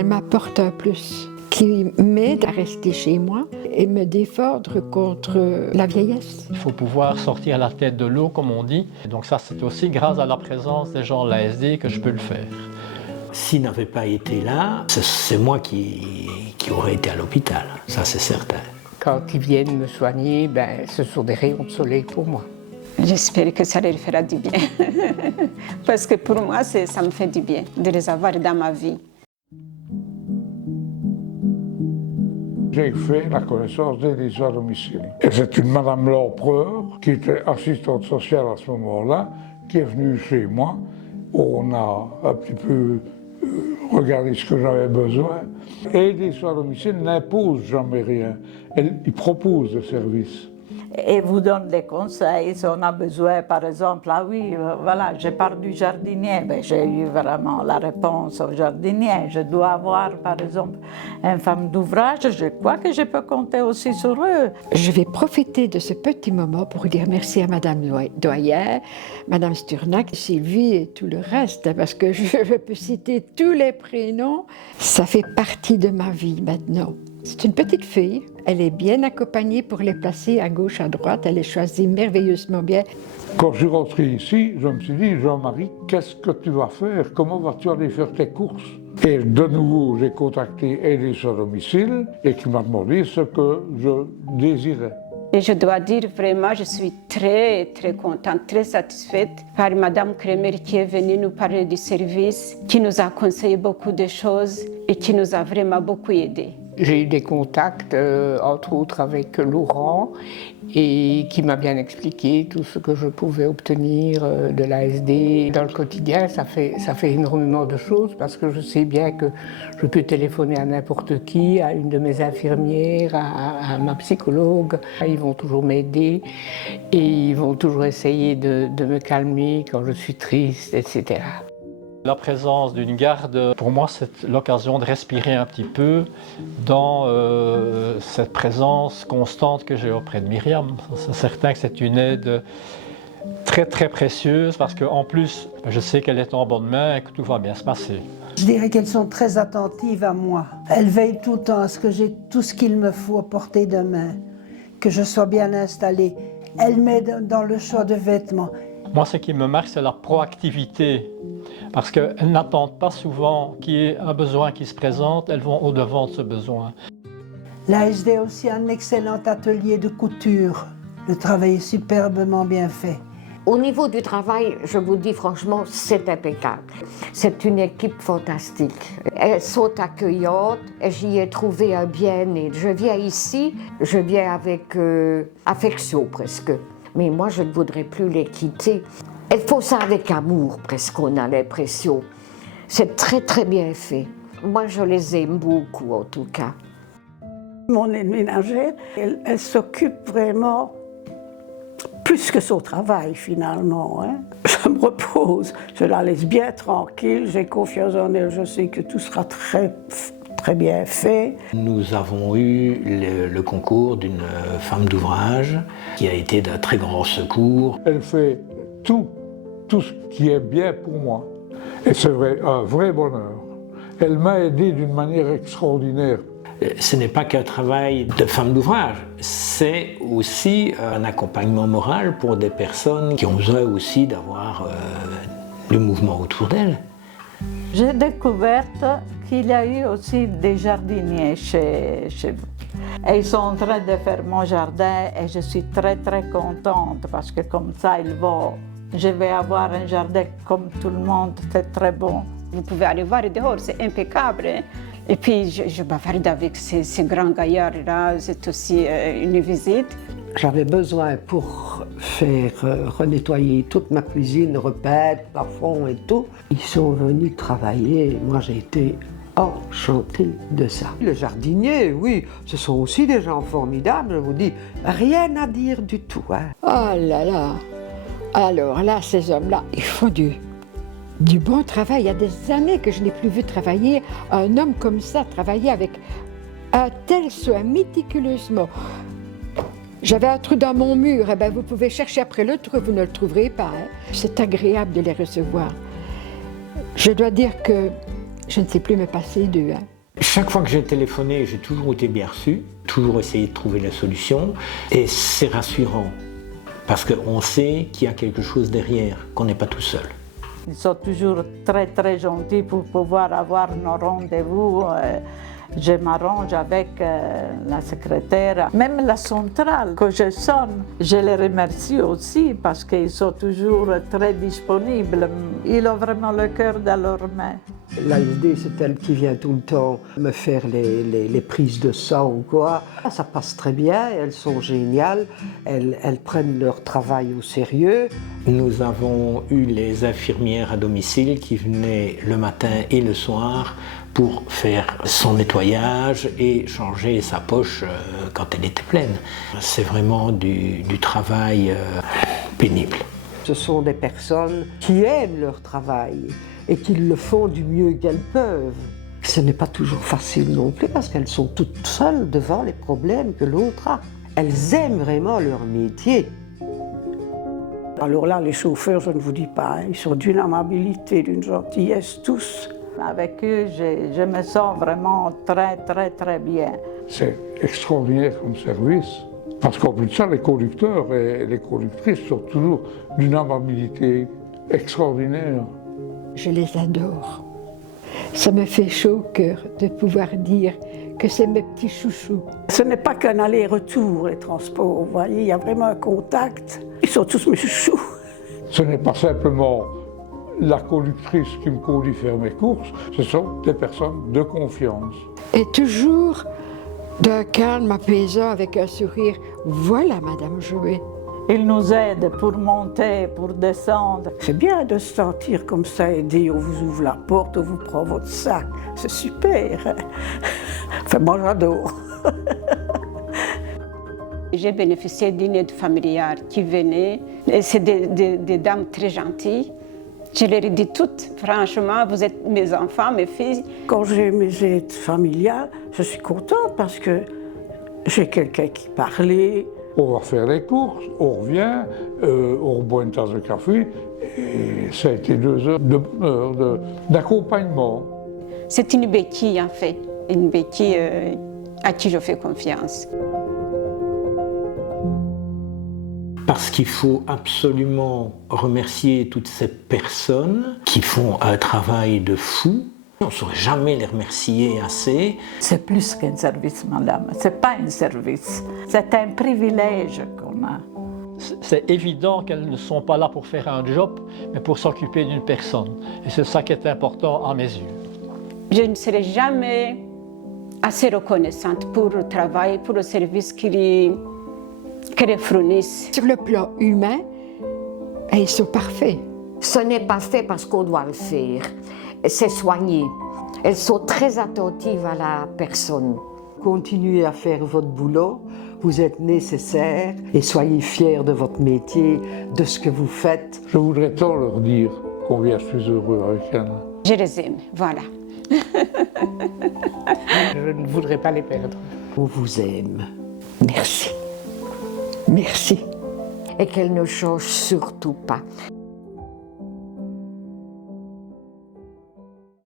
Elle m'apporte un plus qui m'aide à rester chez moi et me défendre contre la vieillesse. Il faut pouvoir sortir la tête de l'eau, comme on dit. Donc ça, c'est aussi grâce à la présence des gens de l'ASD que je peux le faire. S'il n'avait pas été là, c'est moi qui aurais été à l'hôpital, ça c'est certain. Quand ils viennent me soigner, ce sont des rayons de soleil pour moi. J'espère que ça leur fera du bien. Parce que pour moi, ça me fait du bien de les avoir dans ma vie. J'ai fait la connaissance d'Élisa à domicile. Et c'est une Madame Lorpreur, qui était assistante sociale à ce moment-là, qui est venue chez moi. On a un petit peu regardé ce que j'avais besoin. Et Élisa à domicile n'impose jamais rien. Il propose des services. Et vous donne des conseils si on a besoin, par exemple, ah oui, voilà, je pars du jardinier, j'ai eu vraiment la réponse au jardinier. Je dois avoir, par exemple, une femme d'ouvrage, je crois que je peux compter aussi sur eux. Je vais profiter de ce petit moment pour dire merci à Madame Doyer, Madame Sturnac, Sylvie et tout le reste, parce que je peux citer tous les prénoms. Ça fait partie de ma vie maintenant. C'est une petite fille, elle est bien accompagnée pour les placer à gauche, à droite, elle est choisie merveilleusement bien. Quand je suis rentré ici, je me suis dit, Jean-Marie, qu'est-ce que tu vas faire? Comment vas-tu aller faire tes courses? Et de nouveau, j'ai contacté Élise à domicile et qui m'a demandé ce que je désirais. Et je dois dire vraiment, je suis très, très contente, très satisfaite par Madame Kremer qui est venue nous parler du service, qui nous a conseillé beaucoup de choses et qui nous a vraiment beaucoup aidés. J'ai eu des contacts, entre autres avec Laurent, et qui m'a bien expliqué tout ce que je pouvais obtenir de l'ASD. Dans le quotidien, ça fait énormément de choses parce que je sais bien que je peux téléphoner à n'importe qui, à une de mes infirmières, à ma psychologue. Ils vont toujours m'aider et ils vont toujours essayer de me calmer quand je suis triste, etc. La présence d'une garde, pour moi, c'est l'occasion de respirer un petit peu dans cette présence constante que j'ai auprès de Myriam. C'est certain que c'est une aide très très précieuse parce qu'en plus, je sais qu'elle est en bonne main et que tout va bien se passer. Je dirais qu'elles sont très attentives à moi. Elles veillent tout le temps à ce que j'ai tout ce qu'il me faut à portée de main, que je sois bien installée. Elles m'aident dans le choix de vêtements. Moi, ce qui me marque, c'est la proactivité. Parce qu'elles n'attendent pas souvent qu'il y ait un besoin qui se présente, elles vont au-devant de ce besoin. L'ASD a aussi un excellent atelier de couture. Le travail est superbement bien fait. Au niveau du travail, je vous dis franchement, c'est impeccable. C'est une équipe fantastique. Elles sont accueillantes et j'y ai trouvé un bien-être. Je viens ici, je viens avec affection presque. Mais moi, je ne voudrais plus les quitter. Elles font ça avec amour, presque, on a l'impression. C'est très, très bien fait. Moi, je les aime beaucoup, en tout cas. Mon aide ménagère, elle s'occupe vraiment plus que son travail, finalement. Je me repose, je la laisse bien tranquille, j'ai confiance en elle, je sais que tout sera très bien fait. Nous avons eu le concours d'une femme d'ouvrage qui a été d'un très grand secours. Elle fait tout ce qui est bien pour moi. Et c'est un vrai bonheur. Elle m'a aidé d'une manière extraordinaire. Ce n'est pas qu'un travail de femme d'ouvrage, c'est aussi un accompagnement moral pour des personnes qui ont besoin aussi d'avoir du mouvement autour d'elles. J'ai découvert qu'il y a eu aussi des jardiniers chez vous. Et ils sont en train de faire mon jardin et je suis très très contente parce que comme ça je vais avoir un jardin comme tout le monde, c'est très bon. Vous pouvez aller voir dehors, c'est impeccable. Et puis je bavarde avec ces grands gaillards-là, c'est aussi une visite. J'avais besoin pour faire renettoyer toute ma cuisine, repeindre, plafond et tout. Ils sont venus travailler et moi j'ai été enchantée de ça. Le jardinier, oui, ce sont aussi des gens formidables, je vous dis, rien à dire du tout. Oh là là! Alors là, ces hommes-là, ils font du bon travail. Il y a des années que je n'ai plus vu travailler un homme comme ça, travailler avec un tel soin méticuleusement. J'avais un trou dans mon mur, eh bien, vous pouvez chercher après le trou, vous ne le trouverez pas. C'est agréable de les recevoir. Je dois dire que Je ne sais plus me passer d'eux. Hein. Chaque fois que j'ai téléphoné, j'ai toujours été bien reçu, toujours essayé de trouver la solution. Et c'est rassurant, parce qu'on sait qu'il y a quelque chose derrière, qu'on n'est pas tout seul. Ils sont toujours très très gentils pour pouvoir avoir nos rendez-vous. Je m'arrange avec la secrétaire, même la centrale que je sonne. Je les remercie aussi parce qu'ils sont toujours très disponibles. Ils ont vraiment le cœur dans leurs mains. L'ASD, c'est elle qui vient tout le temps me faire les prises de sang ou quoi. Ça passe très bien, elles sont géniales, elles prennent leur travail au sérieux. Nous avons eu les infirmières à domicile qui venaient le matin et le soir pour faire son nettoyage et changer sa poche quand elle était pleine. C'est vraiment du travail pénible. Ce sont des personnes qui aiment leur travail et qui le font du mieux qu'elles peuvent. Ce n'est pas toujours facile non plus parce qu'elles sont toutes seules devant les problèmes que l'autre a. Elles aiment vraiment leur métier. Alors là, les chauffeurs, je ne vous dis pas, ils sont d'une amabilité, d'une gentillesse tous. Avec eux, je me sens vraiment très très très bien. C'est extraordinaire comme service. Parce qu'en plus de ça, les conducteurs et les conductrices sont toujours d'une amabilité extraordinaire. Je les adore. Ça me fait chaud au cœur de pouvoir dire que c'est mes petits chouchous. Ce n'est pas qu'un aller-retour, les transports, vous voyez, il y a vraiment un contact. Ils sont tous mes chouchous. Ce n'est pas simplement la conductrice qui me conduit faire mes courses, ce sont des personnes de confiance. Et toujours d'un calme apaisant avec un sourire. Voilà, Madame Jouet. Ils nous aident pour monter, pour descendre. C'est bien de se sentir comme ça aidé. On vous ouvre la porte, on vous prend votre sac. C'est super. Enfin, moi, j'adore. J'ai bénéficié d'une aide familiale qui venait. C'est des dames très gentilles. Je leur ai dit toutes, franchement, vous êtes mes enfants, mes filles. Quand j'ai mes aides familiales, je suis contente parce que j'ai quelqu'un qui parlait. On va faire les courses, on revient, on boit une tasse de café, et ça a été 2 heures de bonheur, d'accompagnement. C'est une béquille en fait, une béquille à qui je fais confiance. Parce qu'il faut absolument remercier toutes ces personnes qui font un travail de fou. On ne saurait jamais les remercier assez. C'est plus qu'un service, madame. C'est pas un service. C'est un privilège qu'on a. C'est évident qu'elles ne sont pas là pour faire un job, mais pour s'occuper d'une personne. Et c'est ça qui est important à mes yeux. Je ne serai jamais assez reconnaissante pour le travail, pour le service qu'elles fournissent. Sur le plan humain, ils sont parfaits. Ce n'est pas fait parce qu'on doit le faire. C'est soigné. Elles sont très attentives à la personne. Continuez à faire votre boulot, vous êtes nécessaire et soyez fiers de votre métier, de ce que vous faites. Je voudrais tant leur dire combien je suis heureux avec elles. Je les aime, voilà. Je ne voudrais pas les perdre. On vous aime. Merci. Merci. Et qu'elles ne changent surtout pas.